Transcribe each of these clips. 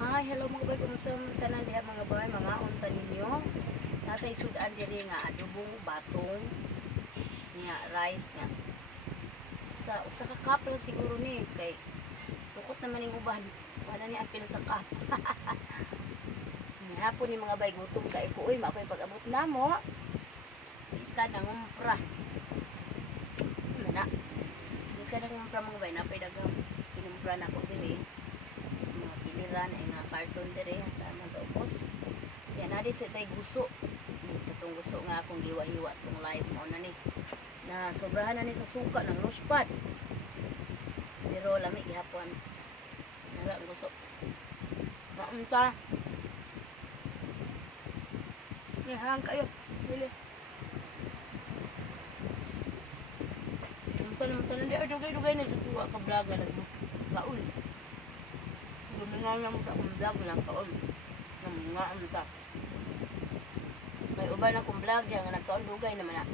Hi, hello mga bay, kumusta tanan diha mga bay, mga unta ninyo. Natay sudan diri nga adobong batong nga rice nga. Usa ka cup lang siguro ni kay tukot naman ning uban. Wala ni apil sa cup. Ni hapon ni mga bay gutom kay ko uy mapay pag-abot namo. Ika nang umpra. Mana? Ika nang umpra mga bay napay daghang kinumpra na ko diri. Kiliran ay nga karton dire taman sa upos. Yan adi sa tay guso. Itong guso nga akong giwa-hiwa sa tong live mo na ni. Na sobrahan na ni sa suka ng luspad. Pero lami gihapon. Nala ang guso. Maunta. Hang kayo. Dili. Muntan di dugay-dugay na tuwa ka vlog na kaul. Guminayang sa akong vlog lang kaon. Namungaan ta. May uban akong vlog diyan nga nagkaon dugay naman na.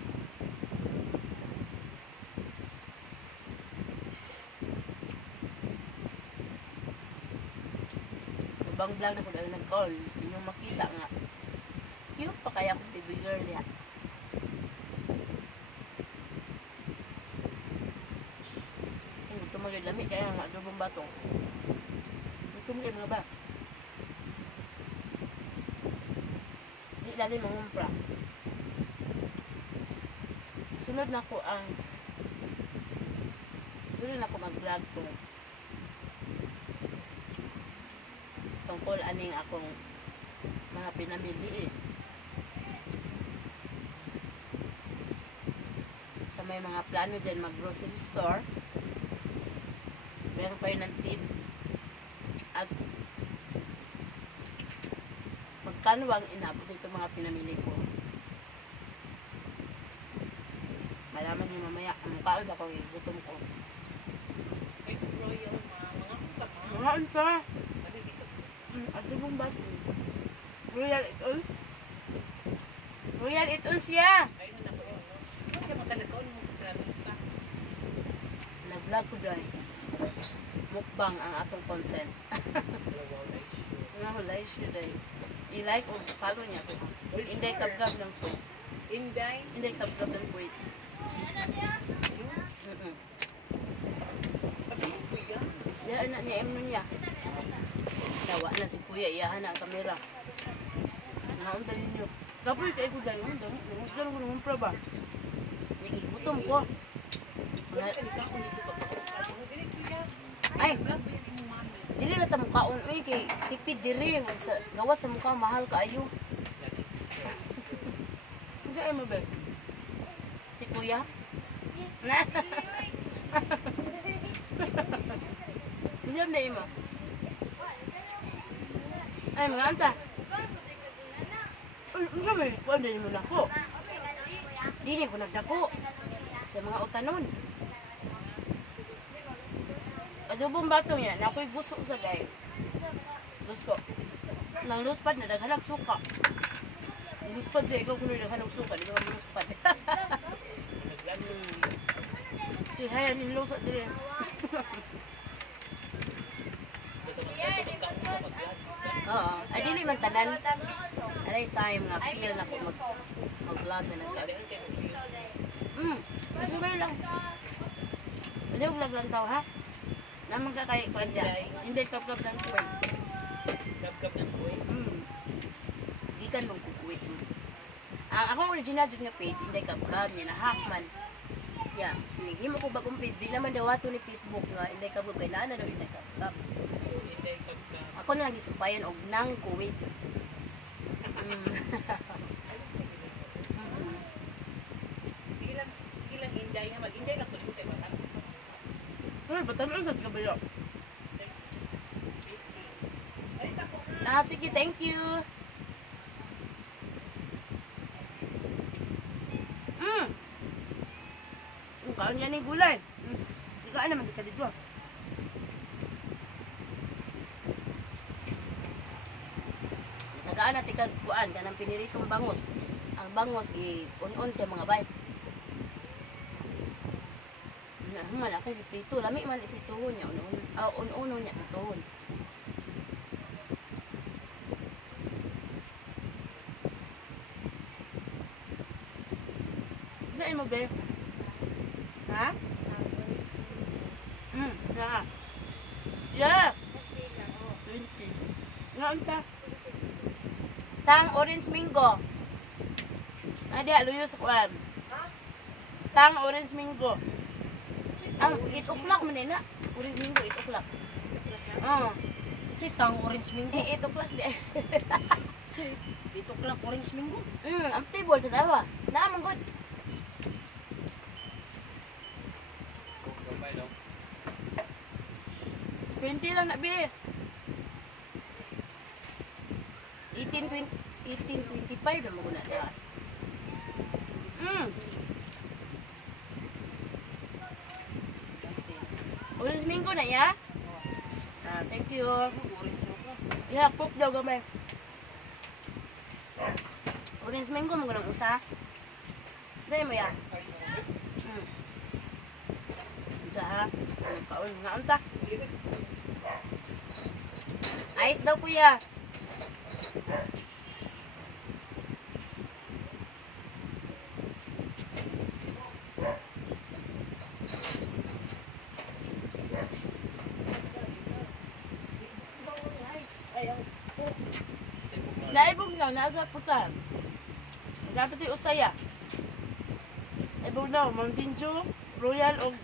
Ibang vlog na ko dahil nagkaon. Inyong makita nga. Cute pa kaya akong baby girl niya. Ito magiglamit kaya nga adobong batong. Sumli mga ba? Di lalim mangumpra. Sunod na ko mag-vlog ko. Tungkol aning akong mga pinamili Sa may mga plano dyan mag-grocery store. Meron pa yun ng tip. At magkano ang inabot ito mga pinamili ko. Malaman niyo mamaya ang kaon ako gutom ko. Mga unsa? Adobong bato. Royal Ituls. Royal Ituls ya. Nag-vlog ko dyan. Mukbang ang atong content. Nga hulay siya day. I-like o follow niya ko. Inday kabgab ng kwit. Inday kabgab ng kwit. Yan na niya emno niya. Nawa na si kuya. Iyahan na ang kamera. Naunta ninyo. Kapoy kay ko dahil. Nangutan ko naman pra ba? Gutom ko. Ay, dili na ta mukhaon uy kay tipid diri sa gawas na mukha mahal kaayo. Unsa ay mo ba? Si kuya? Na. Diyan na imo. Ay mga anta. Unsa may kuan din mo nako? Dili ko nagdako sa mga utanon. Adobong batong yan, ako'y gusto sa gay. Gusto. Nang luspad na, daghanag suka. Luspad siya, ikaw kuno'y daghanag suka, di ba luspad? Si Hayan, nilusot din. Oo, ay dili man tanan. Alay time nga, feel na ko mag-vlog na nagkab. Gusto ba lang? Hindi ko vlog lang tao, ha? Naman ka kay kuan dyan. Hindi kap-kap ng kuwait. Kap-kap ng kuwait? Gikan mong kukuwait mo. Ang akong original dyan nga page, hindi kap-kap niya na Hackman. Yeah. Hindi mo ko bagong page. Di naman daw ato ni Facebook nga. Hindi kap-kap. Kaya naan na daw hindi kap-kap. Ako na lagi sumpayan og nang kuwait. Sige lang inday nga. Mag-inday lang ko dito tayo matan. Ay, batan mo sa kabayo. Sige, thank you. Kaon yan yung gulay. Ikaw naman dito dito. Nagaan natin kagkuan, kanang piniritong bangus. Ang bangus, i-un-un siya mga bay. Human ako iprito, lami man ipritohon niya, uno-uno niya pritohon. mo, be? Ha? Yeah. Yeah. 20. Ngaon ka? Tang orange mango. Ada luyo sa kuan. Tang orange mango. Ang 8 o'clock man na. Orange mango 8 o'clock. Oh. Si tang orange mango. 8 o'clock di. Si 8 o'clock orange mango. Ang table sa dawa. Naamang good. Gabay daw. 20 lang na bi. 1825 na mo na daw. Orange mango na ya? Thank you. Orange ako. Yeah, cook daw gamay. Orange mango mo ganang usa. Dali mo ya? Isa ha? Kaon nga unta. Ice daw kuya. Naibog na, nasa putan. Dapat yung usaya. Naibog na, Mountain Dew, Royal o...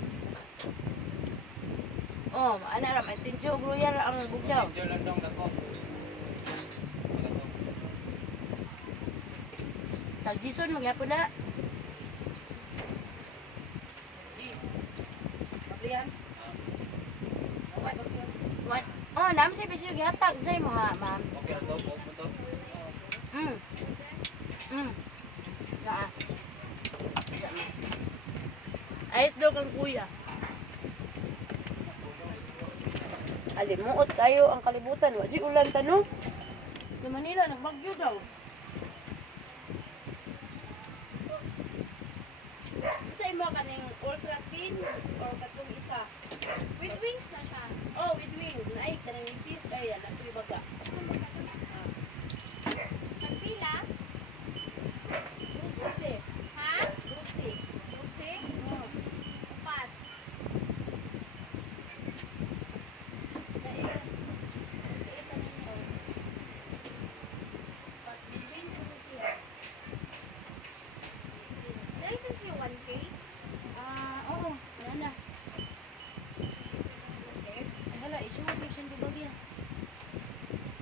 Oh, ano ram, Mountain Dew, Royal ang bugdaw. Enjoy lang daw nako. Tag Jason, magyapon na. Cheese. Pabrihan. What? Oh, naman siya pisyo gihatag. Say mo ha, ma'am. Okay ra daw, mo to. Naa. Ayos daw kang kuya. Alimuot kayo ang kalibutan. Wadi ulan tano. Sa Manila, nagbagyo daw. Sa imo kaning ultra thin or katong isa? With wings na siya. Oh, with wings. Naay, kanang nipis. Ay, yan. Napoy baga. Pagpila? Rusi. Ha? Rusi. Lucy? Oh. Upat. License yung 1K? Oo. Wala na. Hala, isuwa fiction di bagya.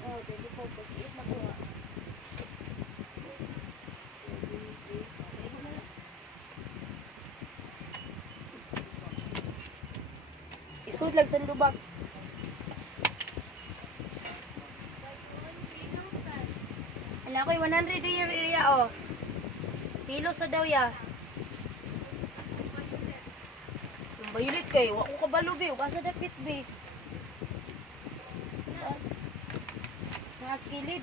Oh, 24, 48 na ko. Isud lang sandubag. Ala ko'y 100 area oh. Kilo sa daw ya. Bayulit kay, wa ko kabalo bi, ug asa dapit bi. Nga skilid.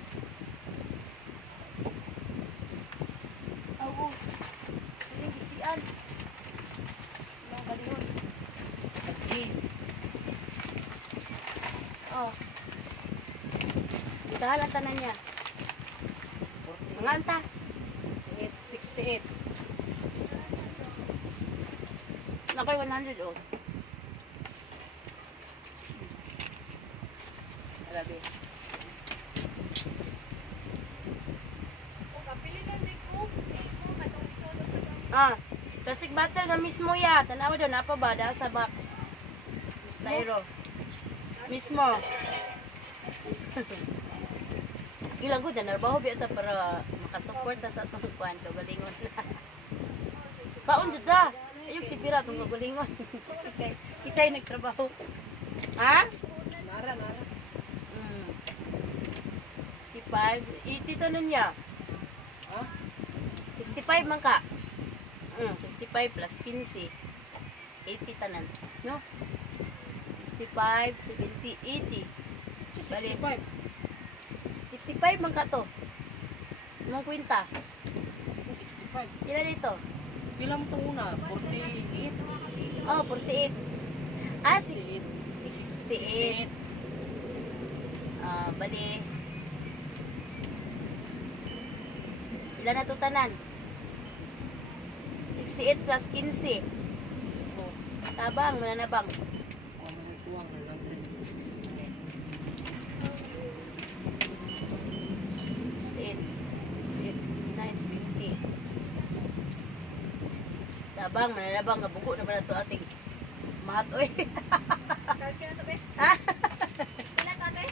Awo. Ini bisian. Mga balihon. Jeez. Oh. Itahan ang tanan niya. Mga anta. 68. Nakoy 100 oh. Grabe. O kapili lang din ko. Ko katong solo pa daw. Plastic bottle na mismo ya. Tanawa doon, apa ba? Dahil sa box. Styro. Mismo. Ilang ko, narbaho biya ta para makasupport ta sa atong kwanto. Galingon na. Kaon dyan da. Ayok tipira itong galingon. Okay. Kita'y nagtrabaho. Ha? Nara. 65. Itito na niya. Ha? 65 man ka. 65 plus 15. 80 tanan. No? 65, 70, 80. 65. 65 man ka to. Mong kwinta. 65. Ilan dito? Pila mo itong una? 48. Oh, 48. 68. Bali. Ilan na to tanan? 68 plus 15. Oh, tabang, mananabang. Oh, mga tuwang na lang rin. 68, 69, 70. Tabang, mananabang, kabuko na pala ito ating mahat, oy. Kaya na, be. Ha? Pila to, be?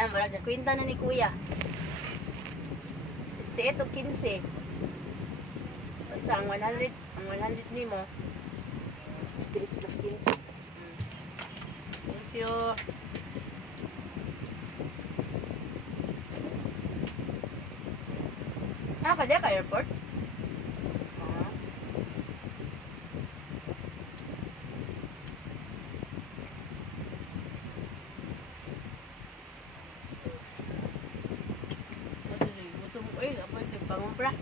Yan, marag na kwenta na ni Kuya. 68 o 15. Basta ang 100 ni mo. 68 plus 15. Thank you. Nakakadya ka airport? Oo. Gutom ko eh. Apoy ito pangumpra.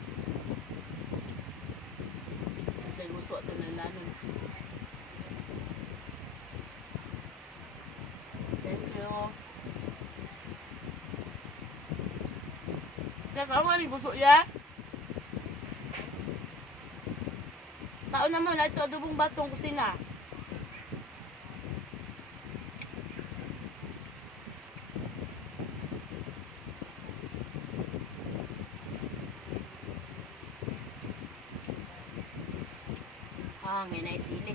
Ito gusto ito ng lanon. Thank you. Nakawa ni busok ya. Tao naman, ito adobong batong kusina. Hangin ay sili.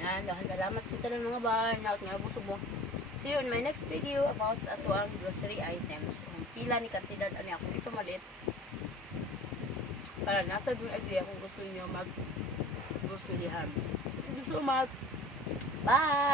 Yan, dahil salamat kita ng mga bar. Naot nga busog mo. See you in my next video about sa ato ang grocery items. Ang pila ni kantidad ani ako ito malit. Para nasa yung idea kung gusto niyo mag groceryhan. Thank you so much. Bye!